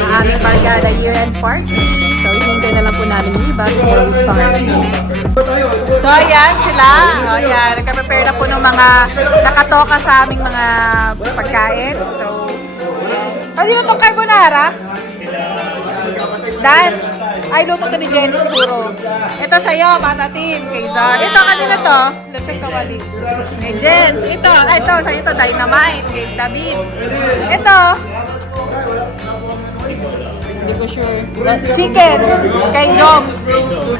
ang aming Barkada year-end party. So, hinintay na lang po namin yung iba before we start. So, ayan sila. O, ayan. Nagka-prepare na po ng mga nakatoka sa aming mga pagkain. So, dito itong carbonara. Dan, ay luto to ni Jenny siguro. Ito sa'yo, patatim, kay Zar. Ito, kanina to. Let's check kawali. Kay Jens. Ito, sa'yo ito, dynamite. Kay David. Ito. Hindi ko sure. Chicken. Kay Joms.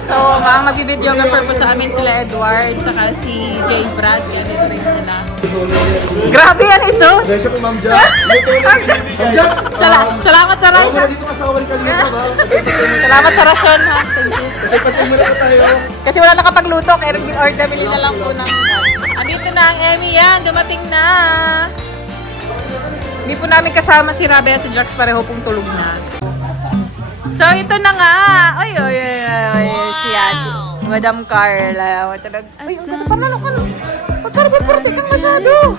So, ang mag-videographer po sa amin sila Edward, saka si Jay Brad. Kaya dito rin sila. Grabe yan ito. Dahil siya po, Ma'am Ja. Salamat sa rasyon. Wala dito kasawan kanina, ba? Salamat sa rasyon, ha. Thank you. Patay mo na po tayo. Kasi wala nakapagluto, kaya order bili na lang po ng... Andito na ang Emmy yan, dumating na. Hindi po namin kasama si Rabe at si Jax, pareho pong tulog na. So ito na nga. Ay, siya. Madam Carla. Ay, panalo ka na. Pagkarapag-porte kang masyado.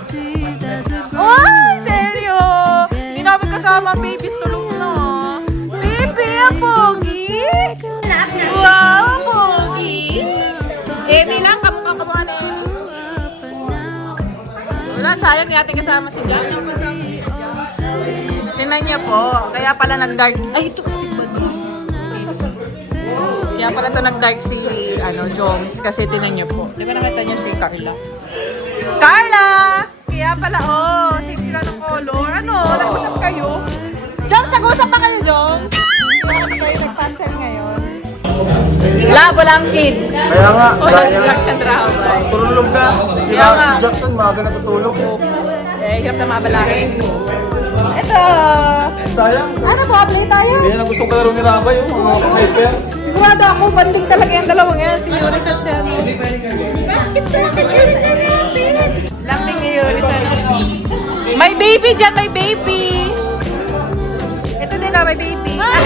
Ay, seryo. Hindi namin kasama, babies, tulog na. Baby, ang pogi. Wow, ang pogi. Emmy lang, kamukha na Emmy. Wala, sayang ni ate kasama si Jack. Tingnan niya po. Kaya pala nag-dark. Ay, ito kasi bagis. Kaya pala ito nag-dark si Jones. Kasi tingnan niyo po. Di ba nakita niyo si Carla? Carla! Kaya pala, same sila ng color. Nag-usap kayo? Jones, nag-usap pa kayo, Jones? Ano kayo nag-cancel ngayon? Labo lang, kids. Kaya nga. Wala si Jackson Rahabay. Turulog na. Si Jackson, maaga natutulog. Hirap na mabalahin. Ito! Sayang. Ano po, play tayo? Yan ang gustong kalaro ni Rabay, yung mga hyper. Sigurado ako, banding talaga yung dalawang yan. Si Yuris at si Ami. Lambing ni Yuris at may baby dyan, may baby! Ito din may baby. Ay!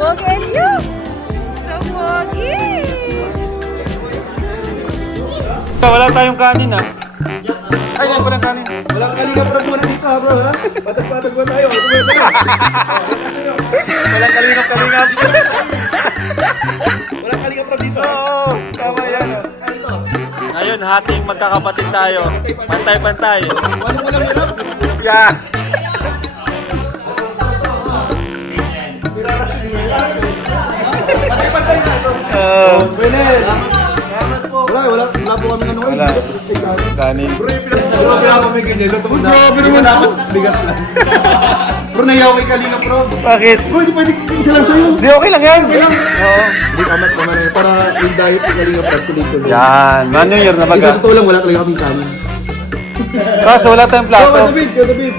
Pogi and you! So pogi! Wala tayong kanin, ha? Ay, yan palang kanin. Walang kalinga prab mo na dito, ha, bro, ha? Patag-patag ba tayo? Walang kalinga. Walang kalinga prab dito. Oo, tama yan. Ngayon, hating magkakapatid tayo. Pantay-pantay. Ano mo lang yun? Yeah. Pantay-pantay na ito. Wala po kami ano. Wala. Kanin. Bro, pinapa may ganyan. Grabe naman ako. Bigas lang. Bro, nahiyaw kay Kalinga, bro. Bakit? Bro, hindi pwede isa lang sa'yo. Hindi, okay lang yan. Okay lang. Oo. Hindi kamat naman eh. Para yung diet kay Kalinga, bro. Tuloy-tuloy. Yan. Mano year na baga. Isa totoo lang, wala talaga kaming kanin. Kaso wala tayong plato. David.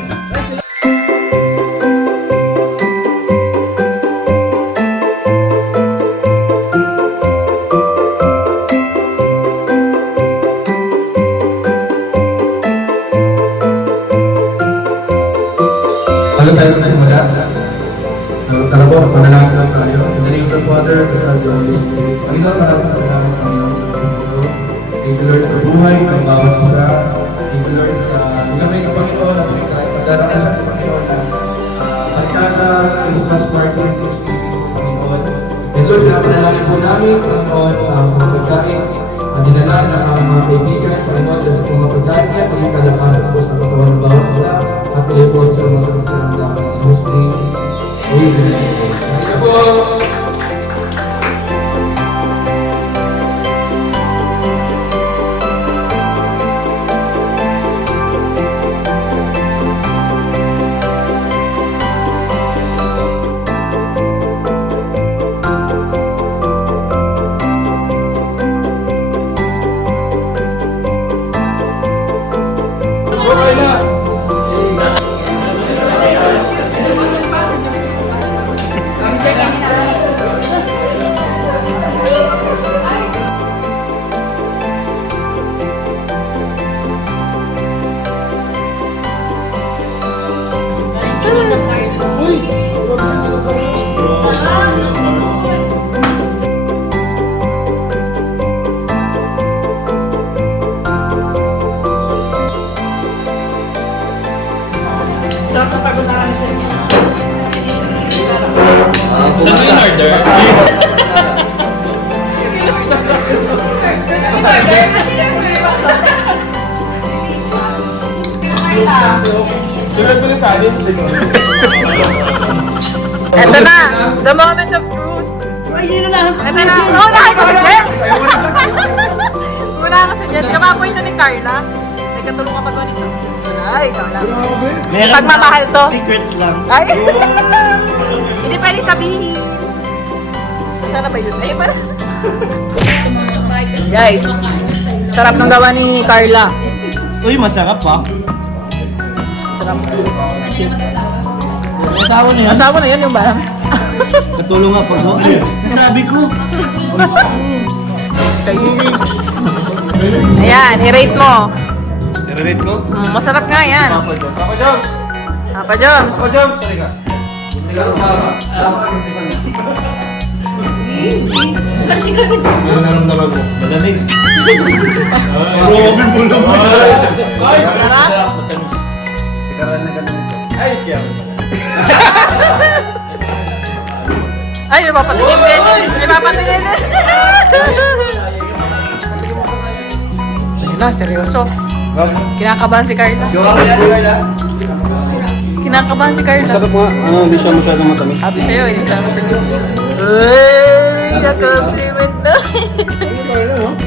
Bago tayo magsimula, tara po, panalangin lang tayo. In the name of the Father, the Son, and the Holy Spirit. Panginoon, maraming salamat Panginoon sa pagkakulo. Thank you Lord sa buhay ng bawat isa. Thank you Lord sa magamay ng Panginoon na kahit padala ko sa Panginoon na Barkada Christmas party ng Thanksgiving po Panginoon. And Lord, panalangin po namin Panginoon ang mga pagkain, ang dinala ng mga kaibigan, Panginoon, sa mga pagkain niya, maging kalakasan po sa katawan ng bawat isa. At tuloy po sa mga pagkakamdaman ng Muslim. Amen. Kaya po! Sarap na pagunahan siya niya. Saan mo yung order? Sunod mo na tayo. Ito na, the moment of truth. Ito na. Oh, nakay ko si Jen. Una ka si Jen. Kamako ito ni Carla. May katulong ka pa to nito. Ay, ikaw lang. Pagmamahal to. Secret lang. Ay! Hindi pwede sabihin. Sana ba yun? Ay, parang... Guys, sarap ng gawa ni Carla. Uy, masarap pa. Sarap. Asawa na yan. Asawa na yan yung ba? Katulong nga pag mo. Sabi ko. Ayan, i-rate mo. I-rate ko? Masarap nga yan. Papa Jones. Papa Jones! Papa Joms. Papa Jones! Halika. Ano naramdaman mo? Malamig. Robin mo naman. Sarap? Matamis. Sikaran na ganito. Ay, kaya. Ay, may papatingin din. May papatingin din. Ayun na, seryoso. Kinakabahan si Carla. Kinakabahan si Carla. Masarap nga. Ano, hindi siya masyadong matamis. Sabi sa'yo, hindi siya matamis. Uy, naka-compliment na.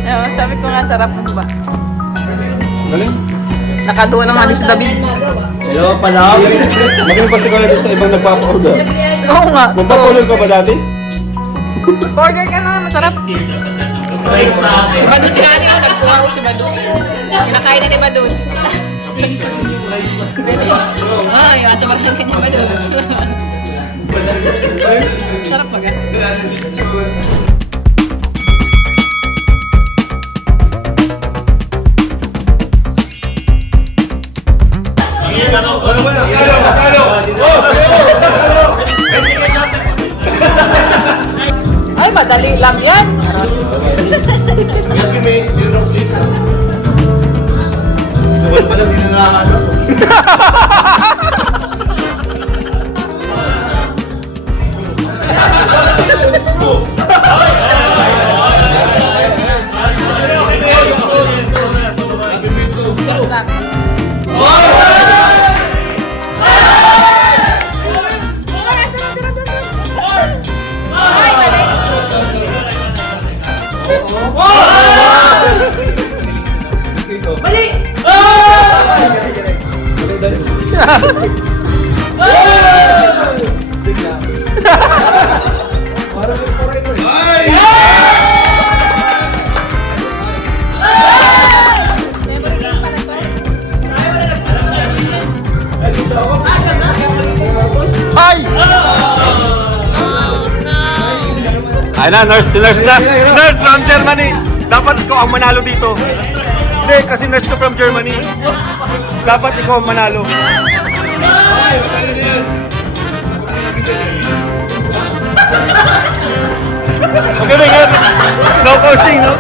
Ayun, sabi ko nga, sarap mo ba? Galing. Nakaduwa naman si David. Hello, pala. Magaling pa si Carla doon sa ibang nagpapa-order. Oo nga. Magpapa-order ka ba dati? Order ka na, masarap. Si Badus nga niya, nagkuha ko si Badus. Kinakain na ni Badus. Ay, asa marami kanya Badus. Sarap ba gan? Ay, madali lang yan. Tuwal pa lang, hindi na nakakano. Sarap lang. Ay na, nurse na. Nurse from Germany. Dapat ikaw ang manalo dito. Hindi, kasi nurse ka from Germany. Dapat ikaw ang manalo. Magaling yan. No coaching, no?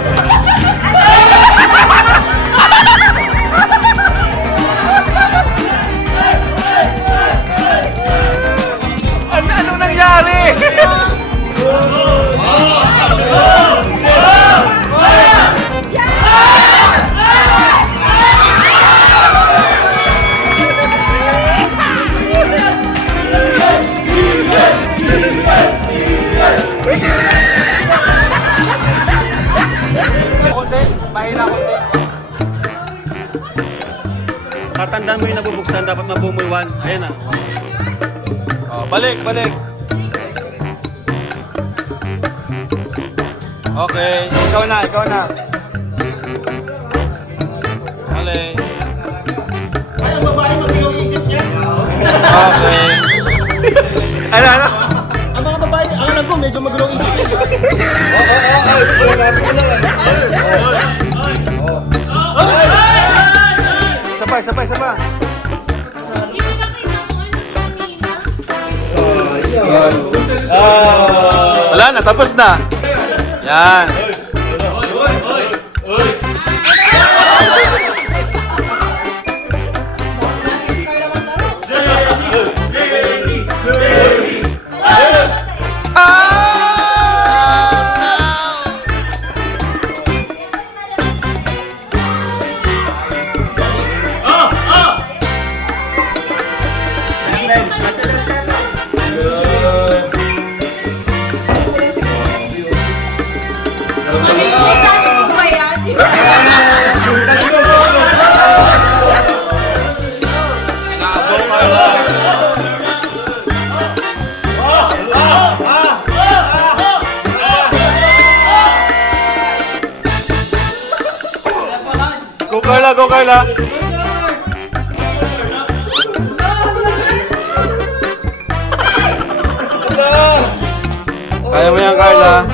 Ano nangyari? Mahina konti. Tatandaan mo yung nabubuksan, dapat mabumuiwan. Ayan na. Oh, balik. Okay, ikaw na. Balik. Ay, ang babae mag-ilong isip niya. Okay. Ano? Ang mga babae, ang alam ko, medyo mag-ilong isip niya. Isa pa. Wala na, tapos na. Yan. go Carla. Kaya mo yan, Carla.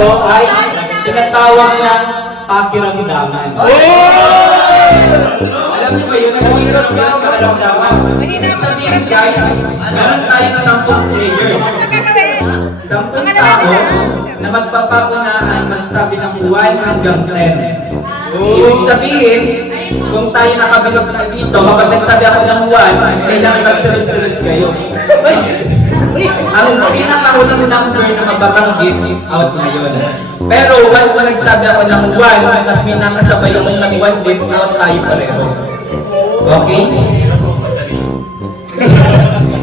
Ito ay tinatawag ng pakiramdaman. Alam niyo ba yun? Nagkakirap ka ng pakiramdaman. Ibig sabihin guys, meron tayong 10 players. 10 tao na magpapakunaan magsabi ng 1 hanggang 10. Ibig sabihin, kung tayo nakabilog na dito, kapag nagsabi ako ng 1, kailangan magsunod-sunod kayo. Ang pinakaunang number na mababanggit, out na yun. Pero once na nagsabi ako ng 1, tapos may nakasabay ako ng 1 din, out tayo pareho. Okay?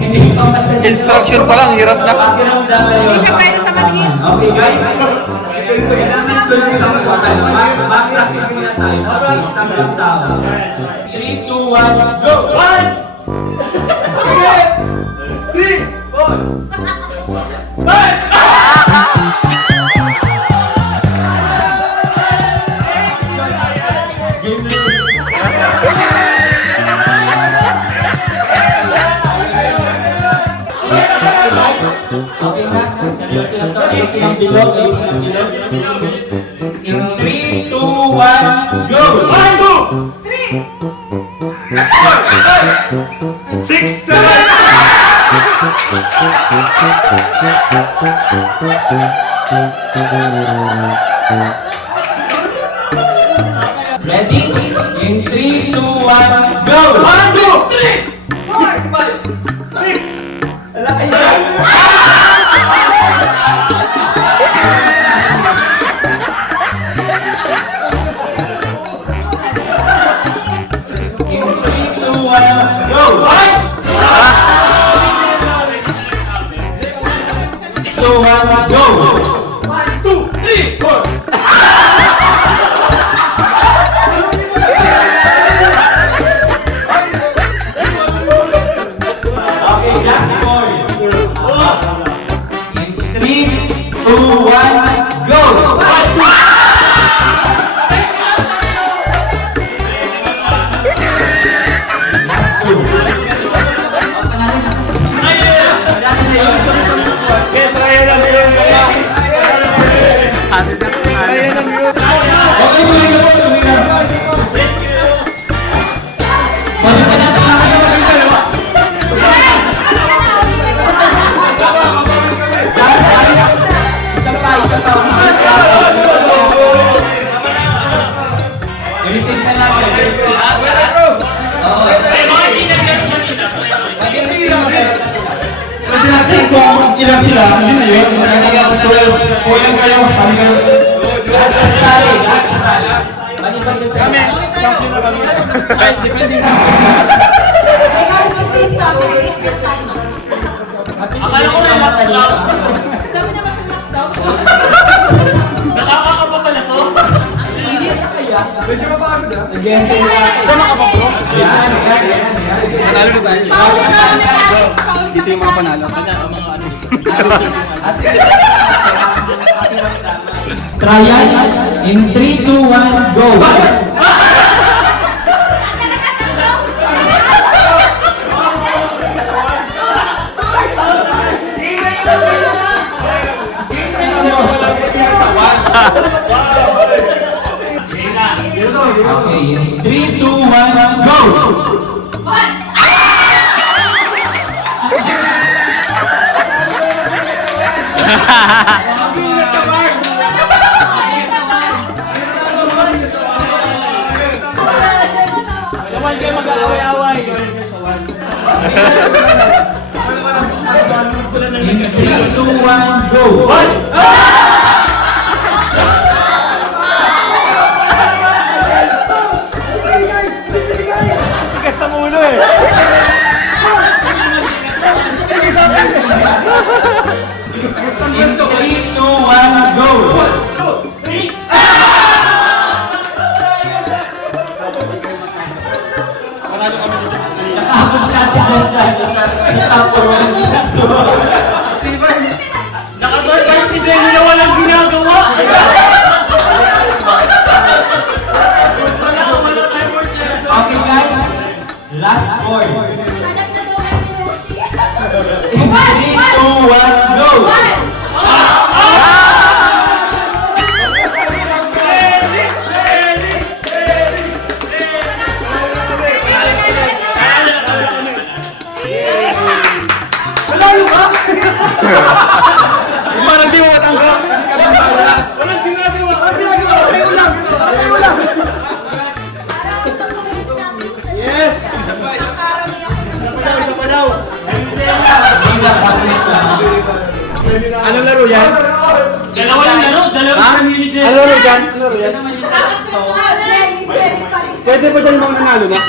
Hindi pa madali. Instruction pa lang, hirap na. Pakiramdaman yun. Hindi siya pwede sa maliit. Okay guys? Kailangan ko yung sampatan. Mag-practice muna tayo. Okay, sampang tao. 3, 2, 1, go! 1, 2, 3, 4. Okay na? Seryoso na to. Ayusin ang bilog. Ayusin ang bilog. In 3, 2, 1, go! 1, 2, 3, 4. Ready? In 3, 2, 1, go! 1, 2, 3, 4, 5, 6. Wala kayo. In 3, 2, 1, go! 2, 1, go! Okay, last four. In 3, 2, 1, go! Last two. Okay, tuloy na. Ulitin ka namin. Pwede natin kung ilan sila, yun na yun. Kulang kayo, kami kayo. Lahat sasali, lahat sasali. Malibag ka sa kami. Ay, depende. Akala ko na matalino. Medyo mapagod ah. Nag-enjoy na ako. Sama ka ba bro? Yan. Manalo na tayo. Dito yung mga panalo. Trial. In 3, 2, 1, go! Okay, in 3, 2, 1, go! In 3, 2, 1, go! Nakabalik si Jenny na walang ginagawa. Okay guys, last four. Hanap na daw kayo ni Rosie. In 3, 2, 1, go! Parang di mo matanggap. Walang ginagawa! Walang ginagawa! Pareho lang! Pareho lang! Parang tutuloy namin sa Yes! nakarami ako sa Isa pa daw! Anong laro yan? Dalawa yung laro, dalawa yung family Jenny. Ano laro yan? Ano laro yan? Jenny pa rin. Pwede ba dyan mga nanalo na?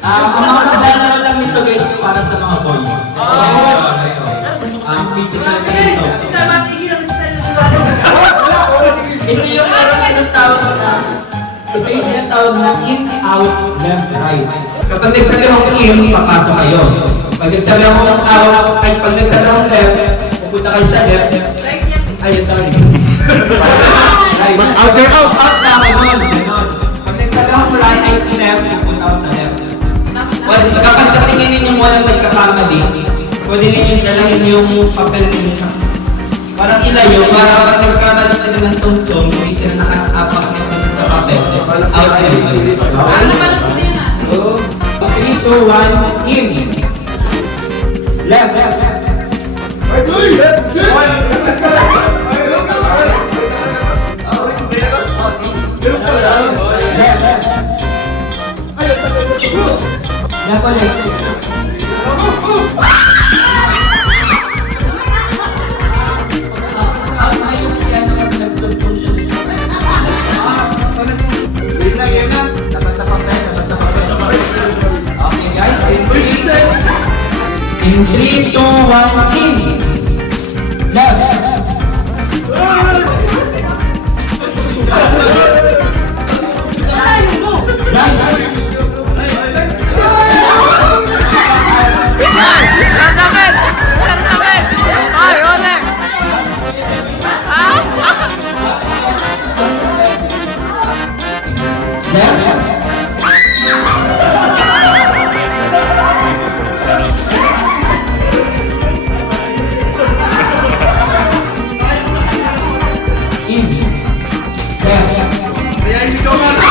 Ang mga naglalaro lang nito guys para sa mga boys. Ang physical nito. Ito yung parang tinatawag na ito yung tinatawag na in, out, left, right. Kapag nagsabi akong in, papasok kayo. Pag nagsabi akong out, ay pag nagsabi akong left, pupunta kayo sa left. Ay, sorry. Right. Out there, out! Out na ako nun. Ganon. Pag nagsabi akong right, ay si left, pupunta ako sa left. Well, so kapag sa tingin ninyong walang nagkakamali, pwede ninyong dalahin yung papel ninyo sa parang ilayo para kapag nagkamali sila ng tungtong, hindi sila nakaapak sa papel. Out everybody. So, 3, 2, 1, in. Left, left, left. Left, left. Left ulit. Ayun si ano kasi nagtugtog siya. Yun na. Nabasa papel, nabasa papel. Okay guys, in 3, 2, 1, in. Left. Sasabit! Sasabit! Ay, ulit! Kaya hindi ka wala!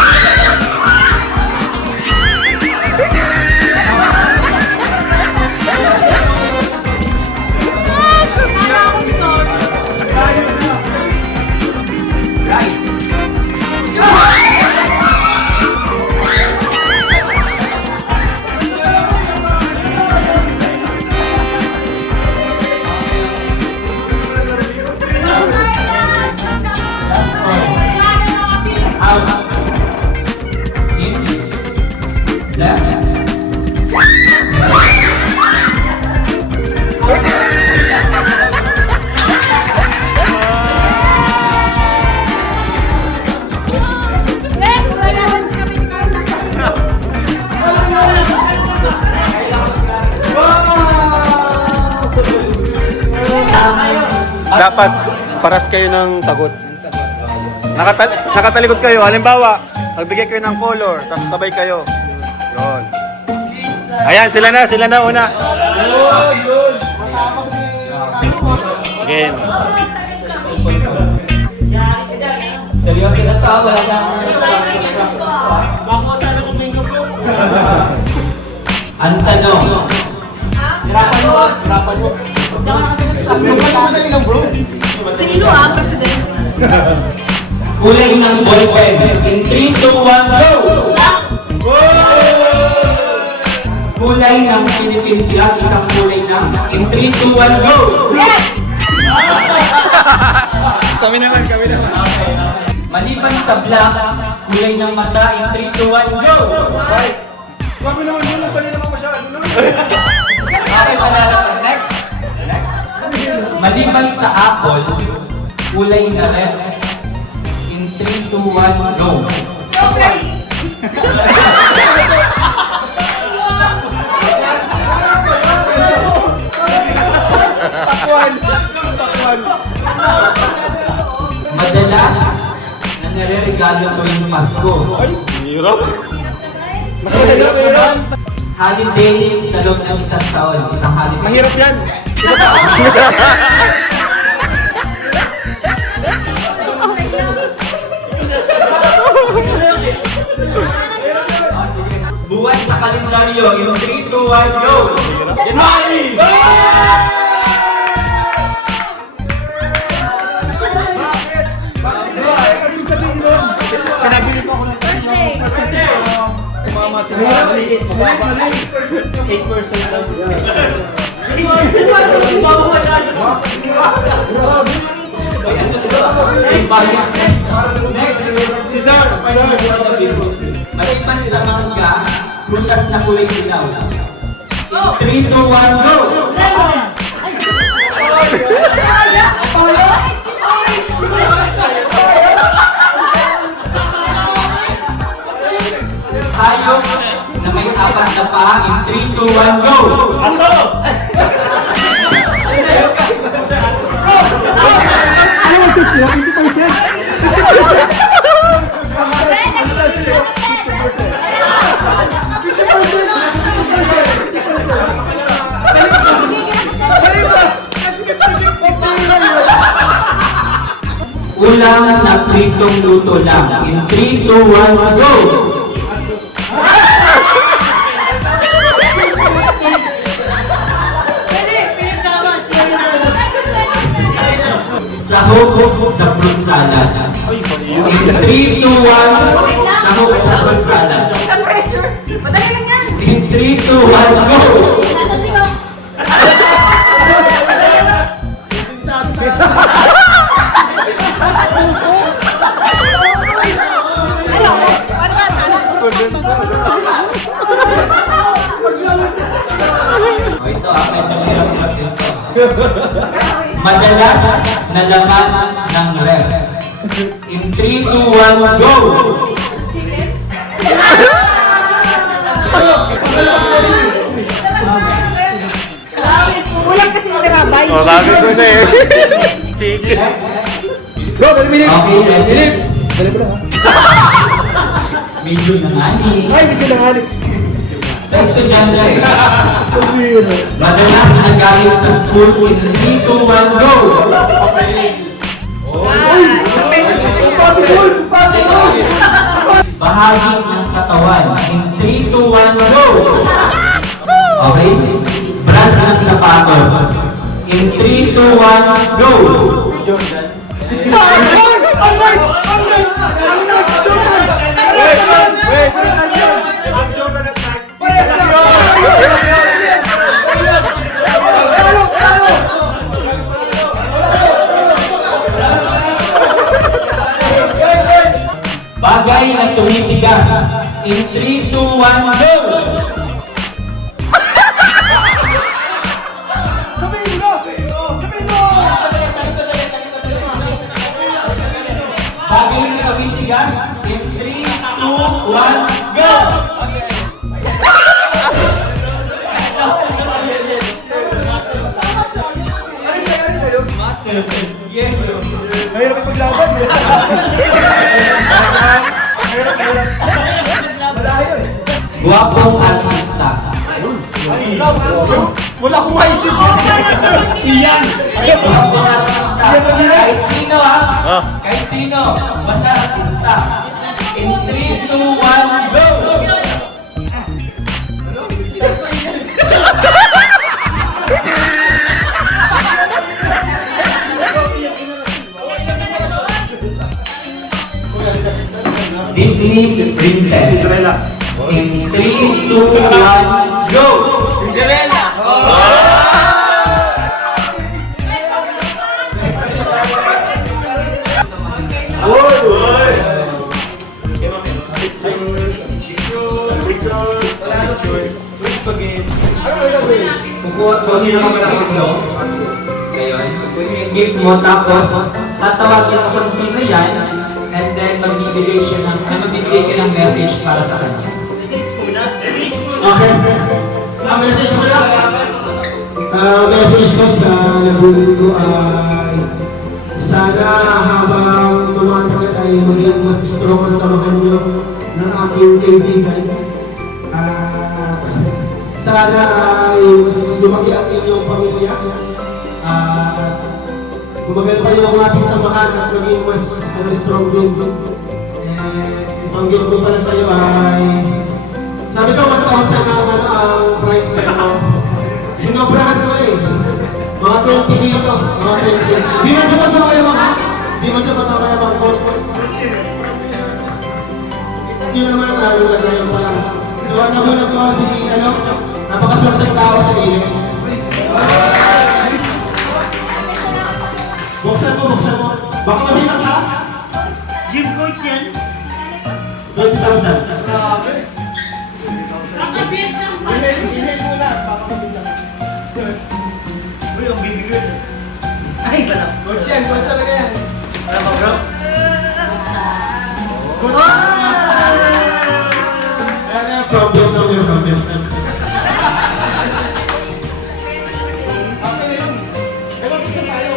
Dapat paras kayo ng sagot. Nakatalikod kayo. Halimbawa, magbigay kayo ng color, tapos sabay kayo. Yun. Ayan, sila na una. Again. Seryoso na to, wala na Bako sana kung may bro! ang tanong. Hirapan mo! Hirapan mo! Sabi mo sa madali lang bro! Sino ah, presidente? Kulay ng ballpen. In 3, 2, 1, go! Kulay ng Philippine flag, isang kulay ng. In 3, 2, 1, go! Kami naman. Maliban sa black, kulay ng mata. In 3, 2, 1, go! Sabi naman yun, ang dali naman masyado na! Okay, panalo. Next. Maliban sa apple, kulay na red. In 3, 2, 1, go! Strawberry. Takwan! Takwan! Madalas na nare-regalo tuwing Pasko. Hirap. Mas mahirap yan! Holiday sa loob ng isang taon. Isang holiday. Mahirap yan! Buwan sa kalendaryo. In 3, 2, 1, go! January! Pinabili ko ako ng maliit. 8% lang. Maliban sa mangga, prutas na kulay ilaw. 3, 2, 1, go! Hayop na may apat na paa. In 3, 2, 1, go! Ulam na pritong luto lang. In 3, 2, 1, go! Sahog sa fruit salad. In 3, 2, 1, sahog sa fruit salad. Pressure. Madali lang yan. In 3, 2, 1, go! Ito medyo mahirap-hirap dito. Madalas na laman ng ref. In 3, 2, 1, go! Kulang kasi yung tirabay. Oh, sabi ko na eh. Sige. Bro, dali Bilip! Okay, ready? Bilip! Dali mo lang ha. Medyo nangani. Ay, medyo nangalip. Sa estudyante, Sabi yun eh. madalas nagalit sa school. In 3, 2, 1, go! Bahagi ng katawan. In 3, 2, 1, go! Okay? Brand ng sapatos. In 3, 2, 1, go! Bagay na tumitigas. In 3, 2, 1, go! Bagay na tumitigas. In 3, 2, 1, go! Yes, bro. Mahirap yung paglaban eh. Guwapong artista. Wala akong maisip yun. Iyan! Guwapong artista. Kahit sino ha? Kahit sino. Basta artista. In 3, 2, 1, go! Disney Princess. In 3, 2, 1, go! Cinderella! Kukunin naman ka ng gift mo. Ngayon, kukunin yung gift mo, tapos tatawagin mo kung sino yan, and then magbibigay siya ng, magbibigay ka ng message para sa kanya. Okay. Ang message mo lang. Message ko sa nabulong ko ay sana habang tumatagal ay maging mas strong ang samahan niyo ng aking kaibigan. Sana ay mas lumaki ang inyong pamilya. Kumagal pa yung ating samahan at maging mas strong din. Ipanggil ko pala sa'yo ay sabi ko 1,000 naman ang price na ito. Sinobrahan ko eh. Mga 20 dito. Mga 20. Di man sapat sa kaya mga. Di man sapat sa kaya mga cost. Hindi naman lagayan pa lang. So ano muna ko si napakaswerteng tao sa Linux. Buksan mo. Baka mabilang ka? Gym coach yan. 20,000. Nakabit ng Ilay mo na. Baka mabilang. Uy, ang bibigyan. Ay, ba na? Coach talaga yan. Ano ba, bro? Coach! Ano yung problem daw yung problem? Okay na yun. Ewan ko sa tayo.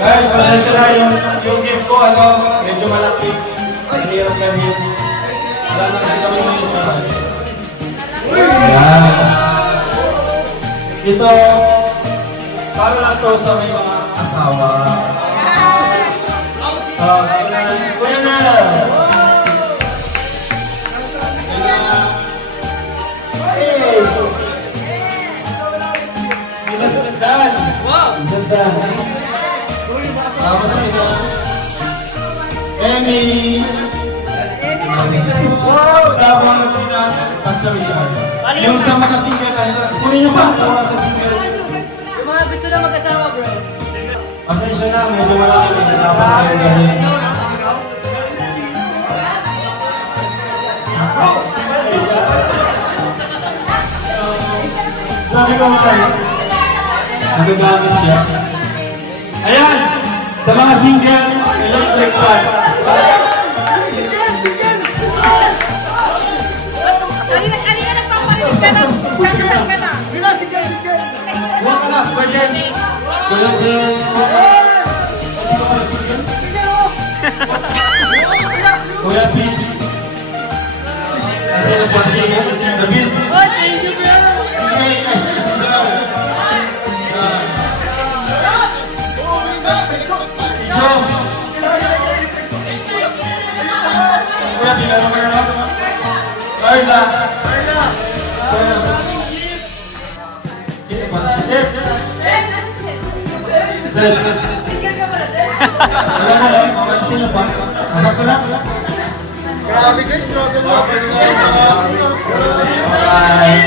Guys, pasensya na yung gift ko, medyo malaki. Mahirap ganyan. Wala na kasi kami may isa. Yan. Ito, para lang to sa may mga asawa. Kuya na. Yes. Pinagdandan. Pinagdandan. Tapos ito. Emmy. Wow! Tapos sila. Pastor Ian. Yung sa mga singer na ito. Kunin niyo pa. Tawa sa singer. Yung mga gusto na mag-asawa, bro. Pasensya na. Medyo malaki. Dapat kayo gawin. Sabi ko nga, nagagamit siya. Ayan! Sa mga single, electric fan. Alina nagpapalit ka na. Kakakas ka na. Huwag ka na, Kuya Jens. Kuya Jens. Hindi ko pala single. Kuya Pete. Kasi nagpasigal. David. Oh, thank you, bro. Jones. Kuya, bilaro ka na. Carla. Sino ba? Si Seth. Seth. Wala na lang. Okay, sino pa? Anak ko lang. Grabe guys, struggle mo. Alright.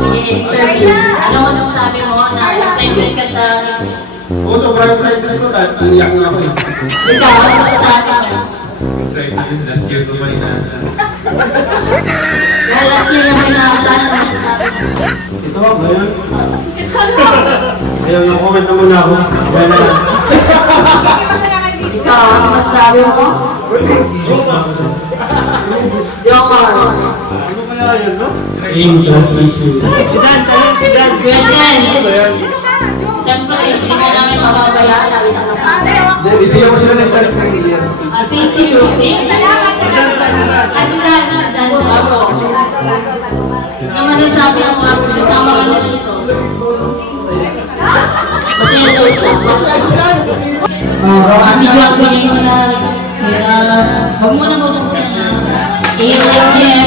Sige, ano masasabi mo na excited ka sa Oo, sobrang excited ko dahil iyak nga ako eh. ikaw, ano masasabi mo? Last year ko ba inaasahan? Well, last year naman inaasahan, ano masasabi mo? Ito ako yun. Ayaw, no-comment na muna ako. Kaya na lang. Ikaw, ano masasabi mo? Jokar. Ano kaya yun, no? Kuya Jen, siyempre, hindi ka namin mababayaan, lagi na kasama. Bibigyan ko sila ng chance ng iyan. Thank you. At dan ako. Ano masasabi ang mga kasama ka na dito? Matendo siya. Video ang pinay mo na. Huwag mo na mo itong siya. I-like niya.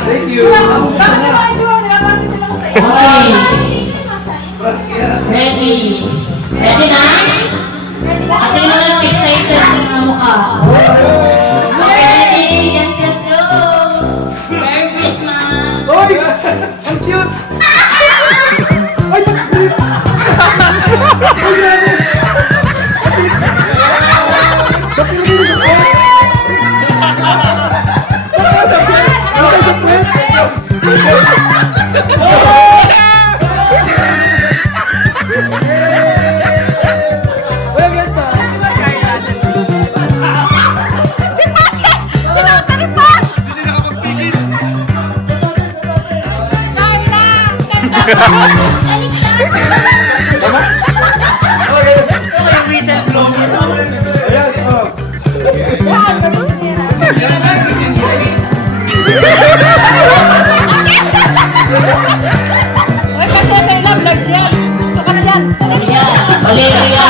Thank you. Ready? Ready na? At tingnan mo lang excited ng mga mukha. Okay, ready? Yes, yes, go! Yung whistle blow nito. Ayan, oh. Ay, kasi sa ilang vlogs yan. So, ka na yan. Maria, Valeria.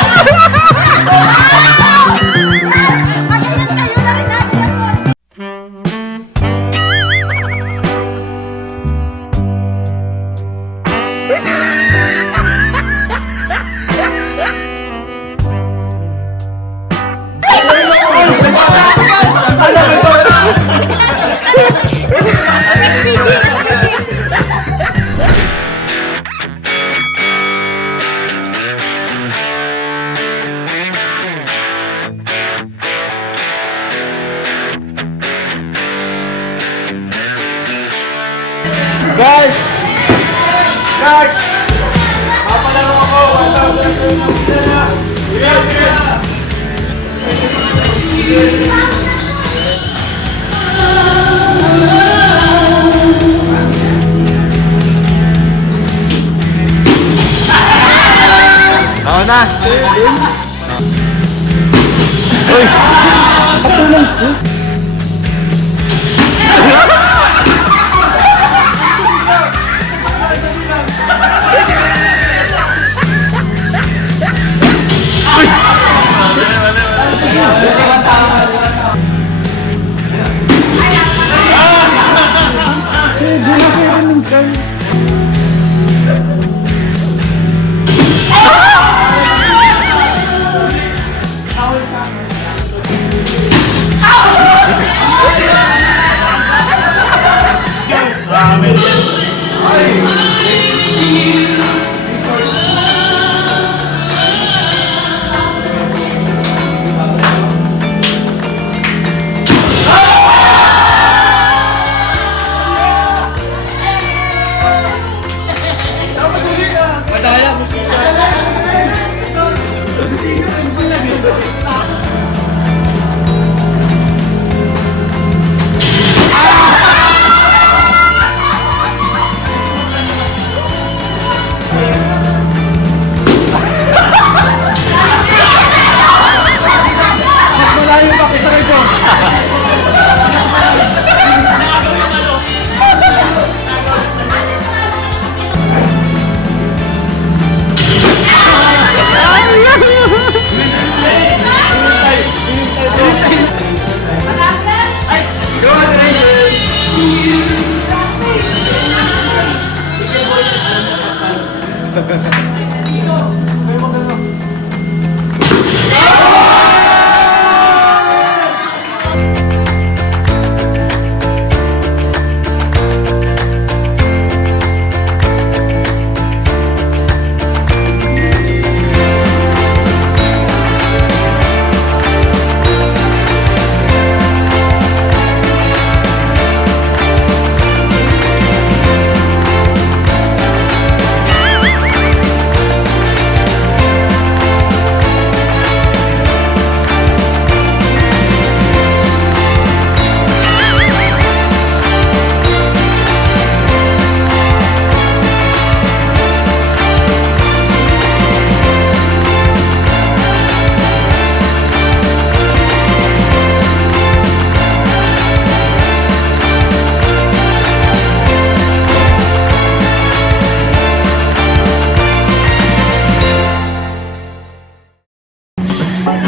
Guys! Guys! Papalaro ako! 1,000 na! Oo na.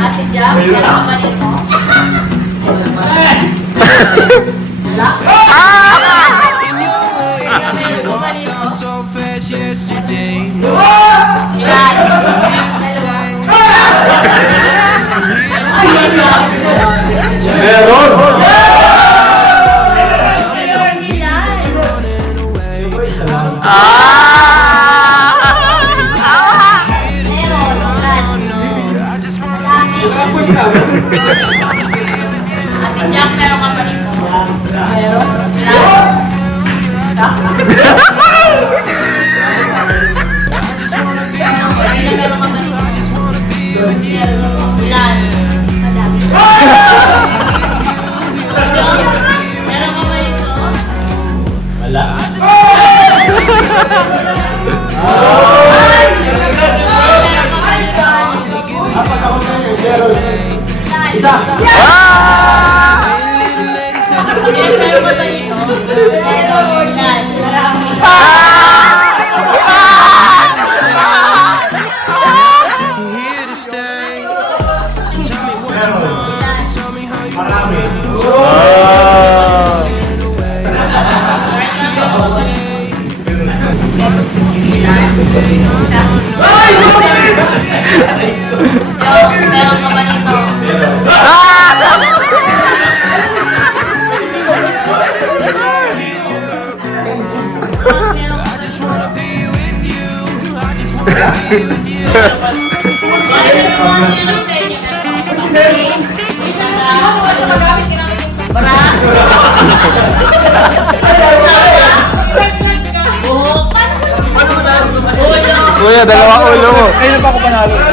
Ate Jack, meron ka ba nito? Ate Jack, meron ka ba nito? Meron? Meron ka ba nito? Ilan? Madami. Meron ka ba nito? Wala. Isa! Pero mo to ito. Pero ulan. Marami. Marami. Meron ka ba nito? Kuya, dalawang ulo mo. Kailan pa ako panalo?